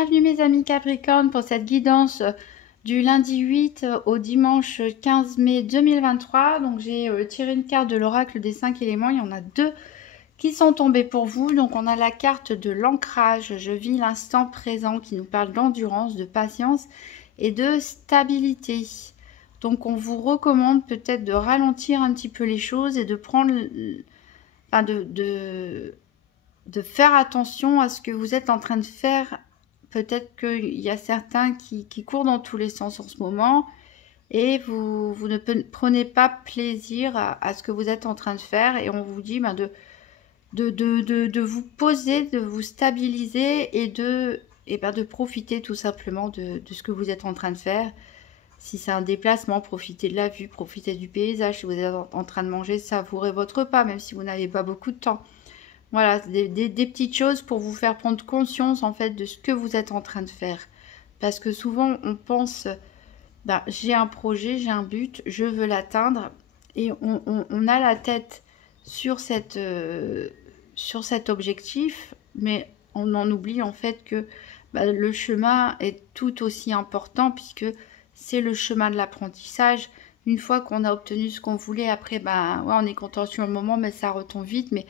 Bienvenue mes amis Capricorne pour cette guidance du lundi 8 au dimanche 15 mai 2023. Donc j'ai tiré une carte de l'oracle des 5 éléments. Il y en a deux qui sont tombés pour vous. Donc on a la carte de l'ancrage. Je vis l'instant présent qui nous parle d'endurance, de patience et de stabilité. Donc on vous recommande peut-être de ralentir un petit peu les choses et de prendre... Enfin de faire attention à ce que vous êtes en train de faire. Peut-être qu'il y a certains qui courent dans tous les sens en ce moment et vous ne prenez pas plaisir à ce que vous êtes en train de faire, et on vous dit de vous poser, de vous stabiliser et de profiter tout simplement de ce que vous êtes en train de faire. Si c'est un déplacement, profitez de la vue, profitez du paysage. Si vous êtes en train de manger, savourez votre repas, même si vous n'avez pas beaucoup de temps. Voilà, des petites choses pour vous faire prendre conscience en fait de ce que vous êtes en train de faire. Parce que souvent on pense, j'ai un projet, j'ai un but, je veux l'atteindre. Et on a la tête sur cet objectif, mais on en oublie en fait que le chemin est tout aussi important, puisque c'est le chemin de l'apprentissage. Une fois qu'on a obtenu ce qu'on voulait, après, ouais, on est content sur le moment, mais ça retombe vite. Mais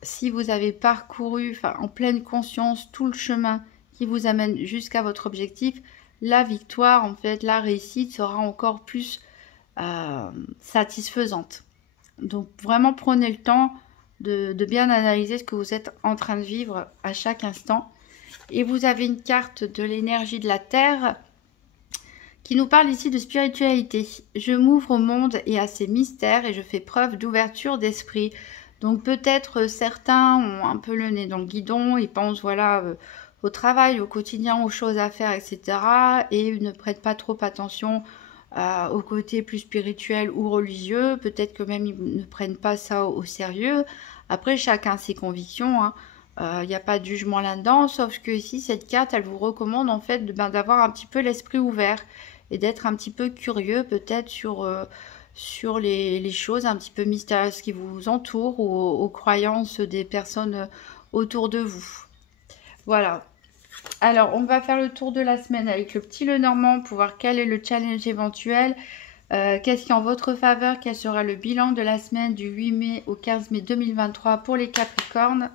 si vous avez parcouru en pleine conscience tout le chemin qui vous amène jusqu'à votre objectif, la victoire, en fait, la réussite sera encore plus satisfaisante. Donc vraiment prenez le temps de bien analyser ce que vous êtes en train de vivre à chaque instant. Et vous avez une carte de l'énergie de la Terre qui nous parle ici de spiritualité. Je m'ouvre au monde et à ses mystères et je fais preuve d'ouverture d'esprit. Donc peut-être certains ont un peu le nez dans le guidon, ils pensent voilà au travail, au quotidien, aux choses à faire, etc. Et ne prêtent pas trop attention au côté plus spirituel ou religieux. Peut-être que même ils ne prennent pas ça au sérieux. Après, chacun ses convictions, hein. Il n'y a pas de jugement là-dedans, sauf que ici, cette carte, elle vous recommande en fait d'avoir un petit peu l'esprit ouvert et d'être un petit peu curieux peut-être sur les choses un petit peu mystérieuses qui vous entourent, ou aux croyances des personnes autour de vous. Voilà. Alors, on va faire le tour de la semaine avec le petit Lenormand pour voir quel est le challenge éventuel. Qu'est-ce qui est en votre faveur? Quel sera le bilan de la semaine du 8 mai au 15 mai 2023 pour les Capricornes?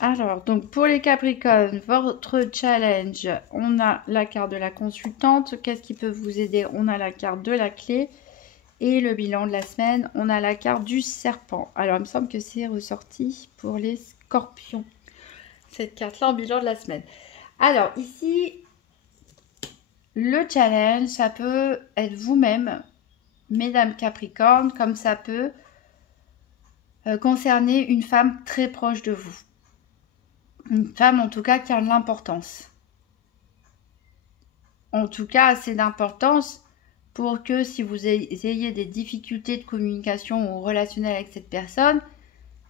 Alors, donc pour les Capricornes, votre challenge, on a la carte de la consultante. Qu'est-ce qui peut vous aider? On a la carte de la clé. Et le bilan de la semaine, on a la carte du serpent. Alors, il me semble que c'est ressorti pour les scorpions, cette carte-là en bilan de la semaine. Alors, ici, le challenge, ça peut être vous-même, mesdames Capricorne, comme ça peut concerner une femme très proche de vous. Une femme, en tout cas, qui a de l'importance. En tout cas, assez d'importance pour que si vous ayez des difficultés de communication ou relationnelle avec cette personne,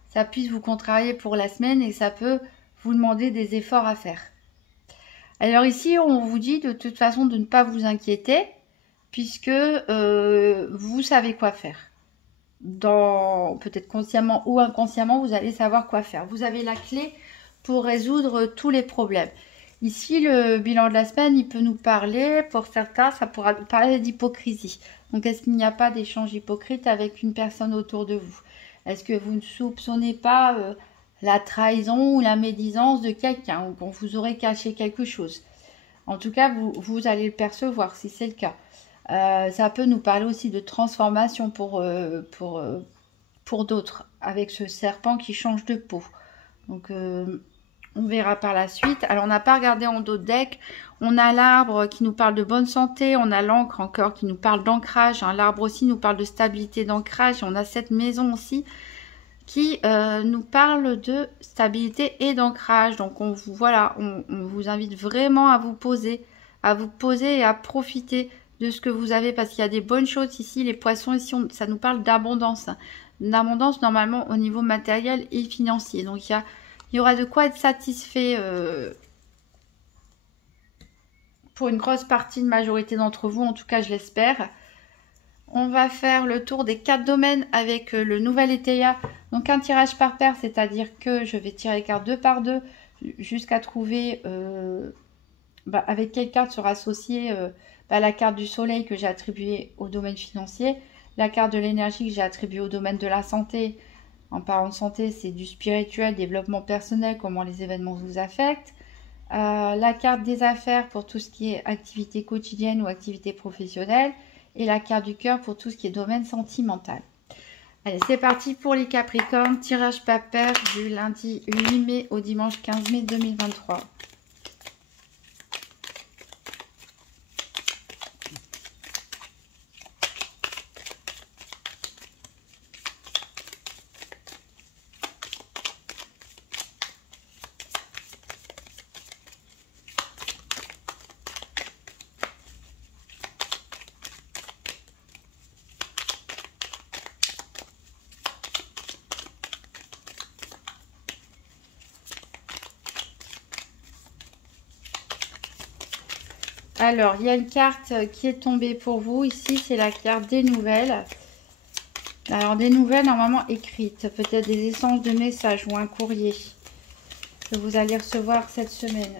ça puisse vous contrarier pour la semaine et ça peut vous demander des efforts à faire. Alors ici, on vous dit de toute façon de ne pas vous inquiéter, puisque vous savez quoi faire. Peut-être consciemment ou inconsciemment, vous allez savoir quoi faire. Vous avez la clé pour résoudre tous les problèmes. Ici, le bilan de la semaine, il peut nous parler, pour certains, ça pourra nous parler d'hypocrisie. Donc, est-ce qu'il n'y a pas d'échange hypocrite avec une personne autour de vous? Est-ce que vous ne soupçonnez pas la trahison ou la médisance de quelqu'un, ou qu'on vous aurait caché quelque chose? En tout cas, vous allez le percevoir si c'est le cas. Ça peut nous parler aussi de transformation pour d'autres, avec ce serpent qui change de peau. Donc, On verra par la suite. Alors, on n'a pas regardé en dos de deck. On a l'arbre qui nous parle de bonne santé. On a l'encre encore qui nous parle d'ancrage. Hein. L'arbre aussi nous parle de stabilité d'ancrage. On a cette maison aussi qui nous parle de stabilité et d'ancrage. Donc, on vous invite vraiment à vous poser et à profiter de ce que vous avez parce qu'il y a des bonnes choses ici. Les poissons ici, ça nous parle d'abondance. D'abondance normalement au niveau matériel et financier. Donc, il y aura de quoi être satisfait pour une grosse partie, de majorité d'entre vous, en tout cas je l'espère. On va faire le tour des 4 domaines avec le nouvel ETEA. Donc un tirage par paire, c'est-à-dire que je vais tirer les cartes 2 par 2 jusqu'à trouver avec quelle carte sera associée la carte du soleil que j'ai attribuée au domaine financier, la carte de l'énergie que j'ai attribuée au domaine de la santé. En parlant de santé, c'est du spirituel, développement personnel, comment les événements vous affectent. La carte des affaires pour tout ce qui est activité quotidienne ou activité professionnelle. Et la carte du cœur pour tout ce qui est domaine sentimental. Allez, c'est parti pour les Capricornes. Tirage par paire du lundi 8 mai au dimanche 15 mai 2023. Alors, il y a une carte qui est tombée pour vous. Ici, c'est la carte des nouvelles. Alors, des nouvelles normalement écrites. Peut-être des essences de messages ou un courrier que vous allez recevoir cette semaine.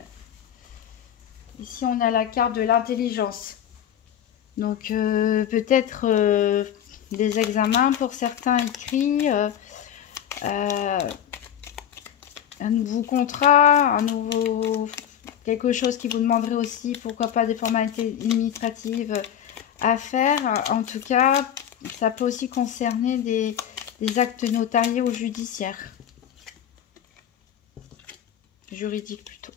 Ici, on a la carte de l'intelligence. Donc, peut-être des examens pour certains écrits. Un nouveau contrat, un nouveau... quelque chose qui vous demanderait aussi, pourquoi pas, des formalités administratives à faire. En tout cas, ça peut aussi concerner des actes notariés ou judiciaires. Juridiques plutôt.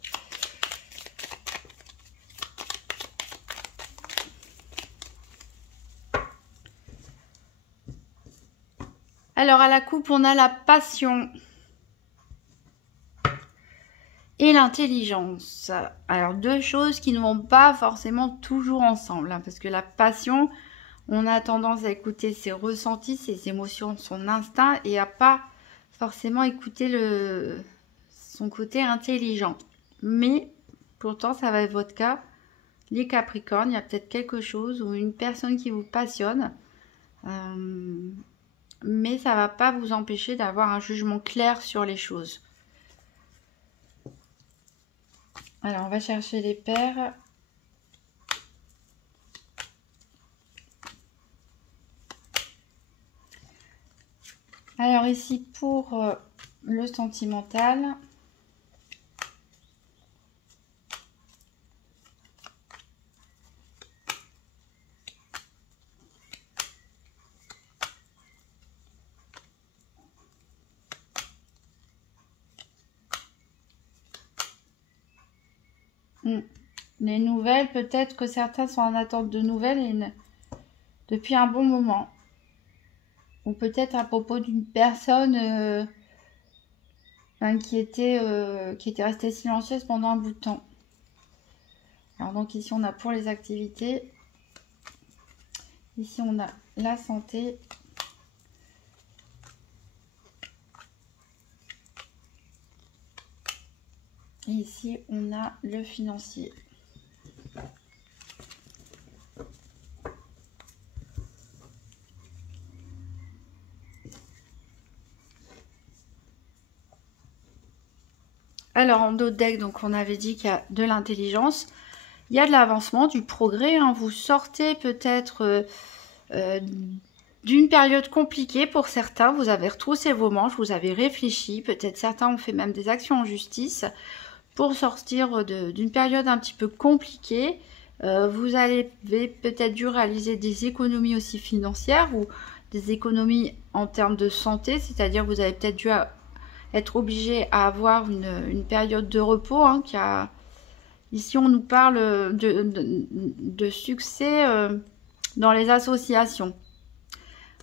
Alors, à la coupe, on a la passion et l'intelligence. Alors, deux choses qui ne vont pas forcément toujours ensemble. Hein, parce que la passion, on a tendance à écouter ses ressentis, ses émotions, son instinct et à pas forcément écouter son côté intelligent. Mais, pourtant, ça va être votre cas. Les Capricornes, il y a peut-être quelque chose ou une personne qui vous passionne. Mais ça ne va pas vous empêcher d'avoir un jugement clair sur les choses. Alors, on va chercher les paires. Alors, ici, pour le sentimental. Les nouvelles, peut-être que certains sont en attente de nouvelles depuis un bon moment. Ou peut-être à propos d'une personne qui était restée silencieuse pendant un bout de temps. Alors donc ici on a pour les activités. Ici on a la santé. Et ici on a le financier. Alors en dos de deck, donc on avait dit qu'il y a de l'intelligence, il y a de l'avancement, du progrès. Hein. Vous sortez peut-être d'une période compliquée pour certains. Vous avez retroussé vos manches, vous avez réfléchi. Peut-être certains ont fait même des actions en justice pour sortir d'une période un petit peu compliquée. Vous avez peut-être dû réaliser des économies aussi financières ou des économies en termes de santé, c'est-à-dire vous avez peut-être dû être obligé à avoir une période de repos. Hein, ici, on nous parle de succès dans les associations,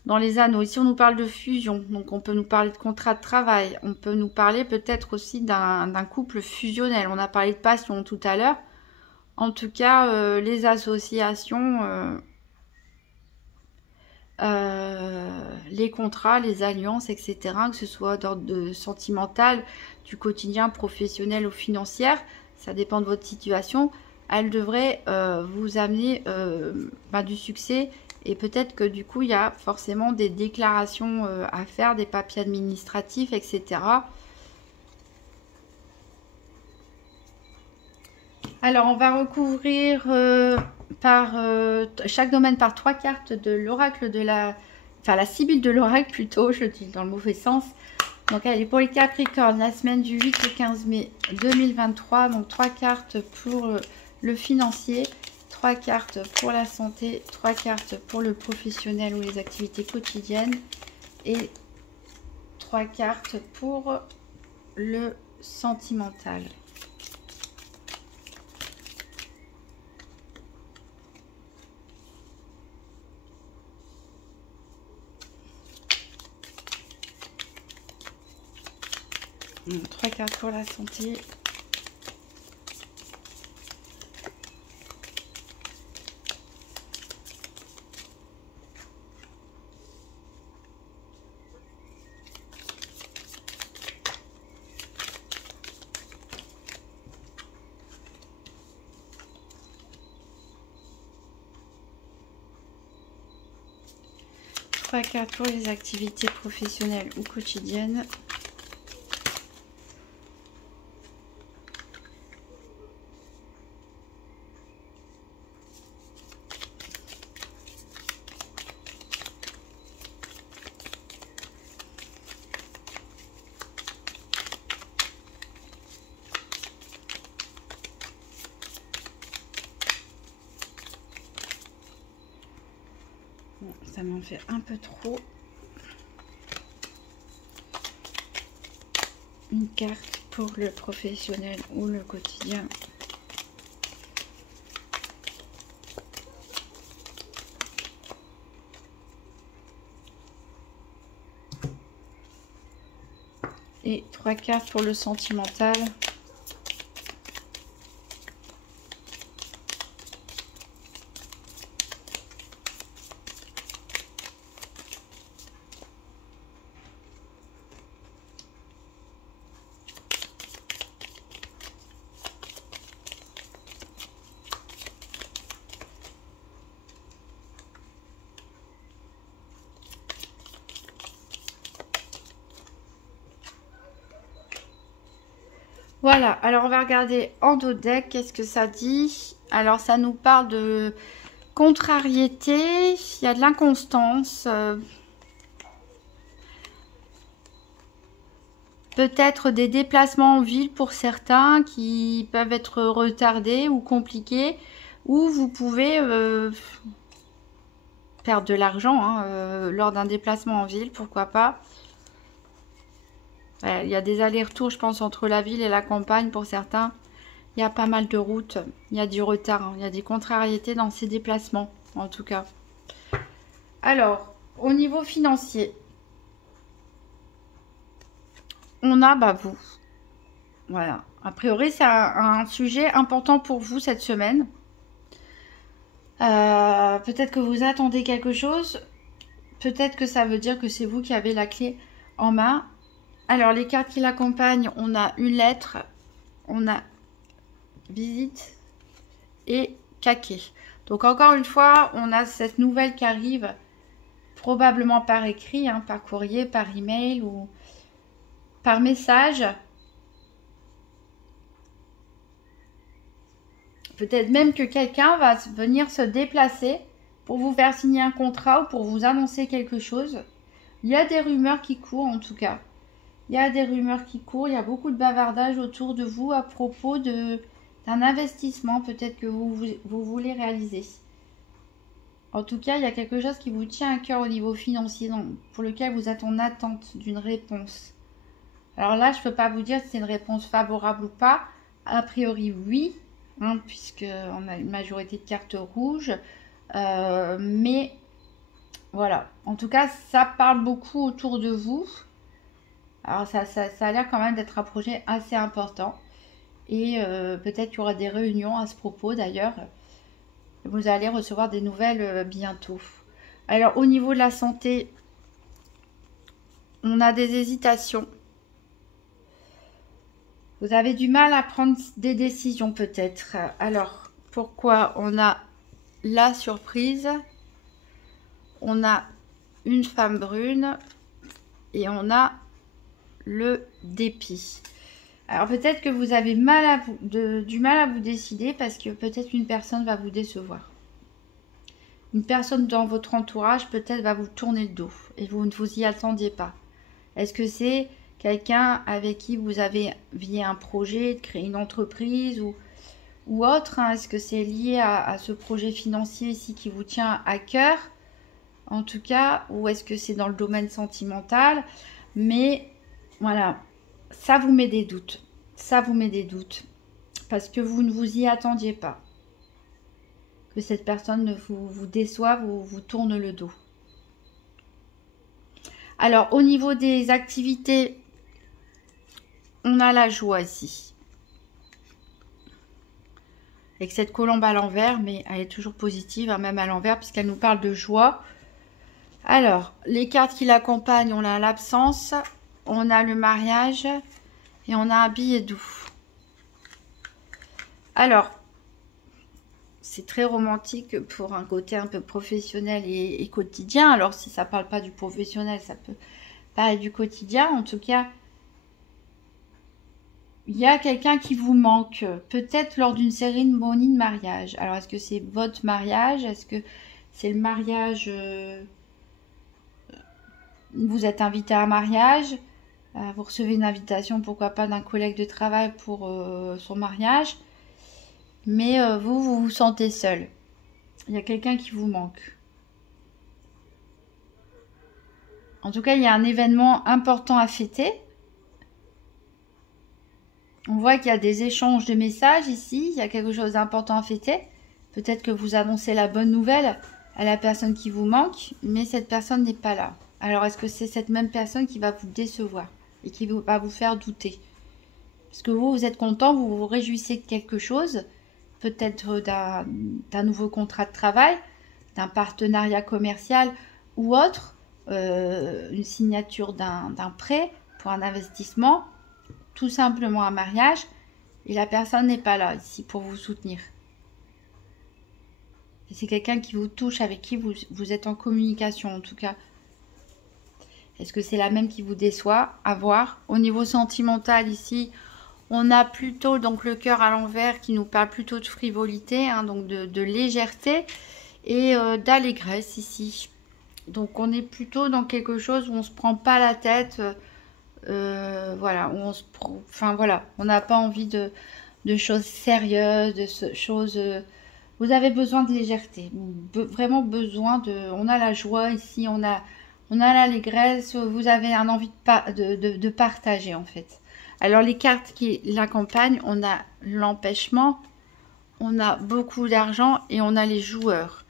dans les anneaux. Ici, on nous parle de fusion. Donc, on peut nous parler de contrat de travail. On peut nous parler peut-être aussi d'un couple fusionnel. On a parlé de passion tout à l'heure. En tout cas, les associations, les contrats, les alliances, etc., que ce soit d'ordre sentimental, du quotidien, professionnel ou financière, ça dépend de votre situation, elle devrait vous amener du succès. Et peut-être que du coup, il y a forcément des déclarations à faire, des papiers administratifs, etc. Alors, on va recouvrir chaque domaine par 3 cartes de l'oracle de la... Enfin, la sibylle de l'oracle plutôt, je dis dans le mauvais sens. Donc, elle est pour les Capricornes, la semaine du 8 au 15 mai 2023. Donc, 3 cartes pour le financier, 3 cartes pour la santé, 3 cartes pour le professionnel ou les activités quotidiennes et 3 cartes pour le sentimental. Donc, 3 cartes pour la santé. Trois cartes pour les activités professionnelles ou quotidiennes. Ça m'en fait un peu trop. Une carte pour le professionnel ou le quotidien. Et 3 cartes pour le sentimental. Voilà, alors on va regarder en dos deck, qu'est-ce que ça dit. Alors ça nous parle de contrariété, il y a de l'inconstance, peut-être des déplacements en ville pour certains qui peuvent être retardés ou compliqués, ou vous pouvez perdre de l'argent hein, lors d'un déplacement en ville, pourquoi pas. Il y a des allers-retours, je pense, entre la ville et la campagne pour certains. Il y a pas mal de routes, il y a du retard, hein. Il y a des contrariétés dans ces déplacements, en tout cas. Alors, au niveau financier, on a vous. Voilà. A priori, c'est un sujet important pour vous cette semaine. Peut-être que vous attendez quelque chose. Peut-être que ça veut dire que c'est vous qui avez la clé en main. Alors, les cartes qui l'accompagnent, on a une lettre, on a visite et caquet. Donc, encore une fois, on a cette nouvelle qui arrive probablement par écrit, hein, par courrier, par email ou par message. Peut-être même que quelqu'un va venir se déplacer pour vous faire signer un contrat ou pour vous annoncer quelque chose. Il y a des rumeurs qui courent en tout cas. Il y a des rumeurs qui courent, il y a beaucoup de bavardage autour de vous à propos d'un investissement peut-être que vous voulez réaliser. En tout cas, il y a quelque chose qui vous tient à cœur au niveau financier, pour lequel vous êtes en attente d'une réponse. Alors là, je ne peux pas vous dire si c'est une réponse favorable ou pas. A priori, oui, hein, puisqu'on a une majorité de cartes rouges. Mais voilà, en tout cas, ça parle beaucoup autour de vous. Alors ça a l'air quand même d'être un projet assez important. Et peut-être qu'il y aura des réunions à ce propos d'ailleurs. Vous allez recevoir des nouvelles bientôt. Alors au niveau de la santé, on a des hésitations. Vous avez du mal à prendre des décisions peut-être. Alors pourquoi? On a la surprise, on a une femme brune et on a le dépit. Alors peut-être que vous avez du mal à vous décider parce que peut-être une personne va vous décevoir. Une personne dans votre entourage peut-être va vous tourner le dos et vous ne vous y attendiez pas. Est-ce que c'est quelqu'un avec qui vous aviez un projet de créer une entreprise ou autre, hein? Est-ce que c'est lié à ce projet financier ici qui vous tient à cœur en tout cas, ou est-ce que c'est dans le domaine sentimental? Mais voilà, ça vous met des doutes. Ça vous met des doutes. Parce que vous ne vous y attendiez pas. Que cette personne ne vous déçoive ou vous tourne le dos. Alors, au niveau des activités, on a la joie ici. Avec cette colombe à l'envers, mais elle est toujours positive, hein, même à l'envers, puisqu'elle nous parle de joie. Alors, les cartes qui l'accompagnent, on a l'absence, on a le mariage et on a un billet doux. Alors, c'est très romantique pour un côté un peu professionnel et quotidien. Alors, si ça ne parle pas du professionnel, ça peut parler du quotidien. En tout cas, il y a quelqu'un qui vous manque, peut-être lors d'une cérémonie de mariage. Alors, est-ce que c'est votre mariage? Est-ce que c'est le mariage... vous êtes invité à un mariage, vous recevez une invitation, pourquoi pas, d'un collègue de travail pour son mariage, mais vous vous sentez seul. Il y a quelqu'un qui vous manque. En tout cas, il y a un événement important à fêter. On voit qu'il y a des échanges de messages ici, il y a quelque chose d'important à fêter. Peut-être que vous annoncez la bonne nouvelle à la personne qui vous manque, mais cette personne n'est pas là. Alors, est-ce que c'est cette même personne qui va vous décevoir et qui va vous faire douter? Parce que vous êtes content, vous vous réjouissez de quelque chose, peut-être d'un nouveau contrat de travail, d'un partenariat commercial ou autre, une signature d'un prêt pour un investissement, tout simplement un mariage, et la personne n'est pas là ici pour vous soutenir. C'est quelqu'un qui vous touche, avec qui vous êtes en communication en tout cas. Est-ce que c'est la même qui vous déçoit? À voir. Au niveau sentimental ici, on a plutôt donc le cœur à l'envers qui nous parle plutôt de frivolité, hein, donc de légèreté et d'allégresse ici. Donc on est plutôt dans quelque chose où on se prend pas la tête, voilà, où on n'a pas envie de choses sérieuses, de choses. Vous avez besoin de légèreté, vraiment besoin de. On a la joie ici, on a l'allégresse, vous avez un envie de partager en fait. Alors les cartes qui l'accompagnent, on a l'empêchement, on a beaucoup d'argent et on a les joueurs.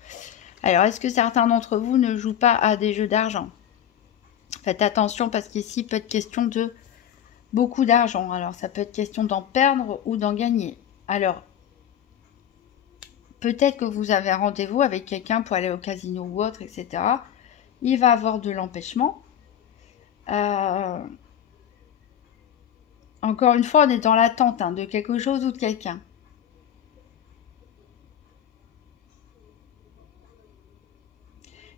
Alors est-ce que certains d'entre vous ne jouent pas à des jeux d'argent? Faites attention parce qu'ici peut être question de beaucoup d'argent. Alors ça peut être question d'en perdre ou d'en gagner. Alors peut-être que vous avez un rendez-vous avec quelqu'un pour aller au casino ou autre, etc. Il va avoir de l'empêchement. Encore une fois, on est dans l'attente de quelque chose ou de quelqu'un.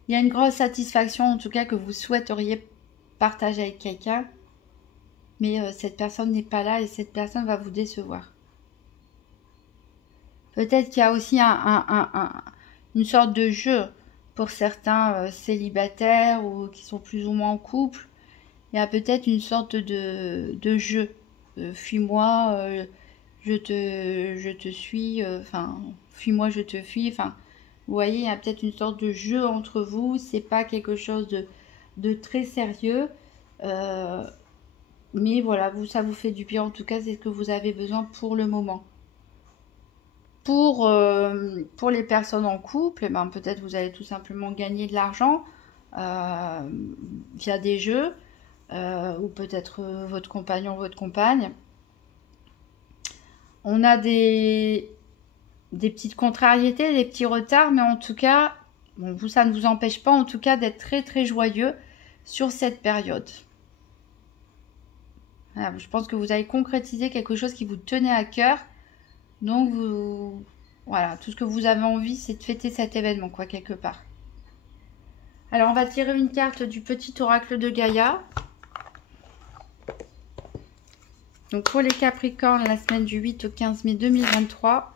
Il y a une grosse satisfaction, en tout cas, que vous souhaiteriez partager avec quelqu'un. Mais cette personne n'est pas là et cette personne va vous décevoir. Peut-être qu'il y a aussi une sorte de jeu pour certains célibataires ou qui sont plus ou moins en couple. Il y a peut-être une sorte de jeu. Fuis-moi, je te suis, fuis-moi, je te fuis. Enfin, vous voyez, il y a peut-être une sorte de jeu entre vous. C'est pas quelque chose de très sérieux. Mais voilà, ça vous fait du bien. En tout cas, c'est ce que vous avez besoin pour le moment. Pour les personnes en couple, eh ben, peut-être vous allez tout simplement gagner de l'argent via des jeux. Ou peut-être votre compagnon, votre compagne. On a des petites contrariétés, des petits retards, mais en tout cas, bon, vous, ça ne vous empêche pas en tout cas d'être très très joyeux sur cette période. Voilà, je pense que vous allez concrétiser quelque chose qui vous tenait à cœur. Donc voilà, tout ce que vous avez envie, c'est de fêter cet événement, quoi, quelque part. Alors, on va tirer une carte du petit oracle de Gaïa. Donc, pour les Capricornes, la semaine du 8 au 15 mai 2023.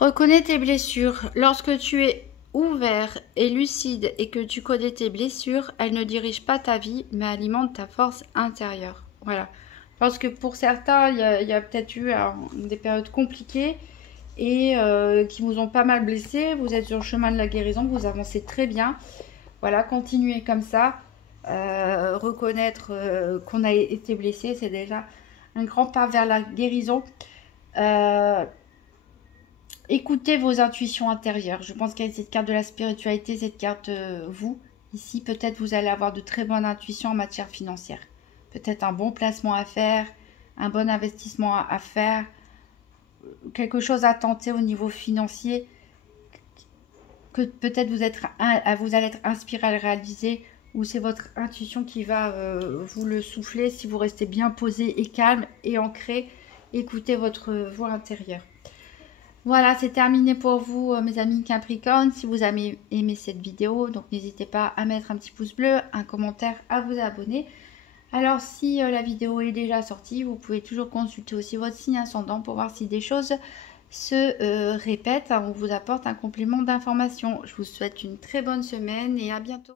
Reconnais tes blessures. Lorsque tu es ouvert et lucide et que tu connais tes blessures, elles ne dirigent pas ta vie, mais alimentent ta force intérieure. Voilà. Parce que pour certains, il y a peut-être eu des périodes compliquées et qui vous ont pas mal blessé. Vous êtes sur le chemin de la guérison, vous avancez très bien. Voilà, continuez comme ça. Reconnaître qu'on a été blessé, c'est déjà un grand pas vers la guérison. Écoutez vos intuitions intérieures. Je pense qu'avec cette carte de la spiritualité, cette carte vous, ici, peut-être vous allez avoir de très bonnes intuitions en matière financière. Peut-être un bon placement à faire, un bon investissement à faire, quelque chose à tenter au niveau financier, que peut-être vous allez être inspiré à le réaliser, ou c'est votre intuition qui va vous le souffler si vous restez bien posé et calme et ancré. Écoutez votre voix intérieure. Voilà, c'est terminé pour vous, mes amis Capricorne. Si vous avez aimé cette vidéo, donc n'hésitez pas à mettre un petit pouce bleu, un commentaire, à vous abonner. Alors, si la vidéo est déjà sortie, vous pouvez toujours consulter aussi votre signe ascendant pour voir si des choses se répètent. On vous apporte un complément d'information. Je vous souhaite une très bonne semaine et à bientôt.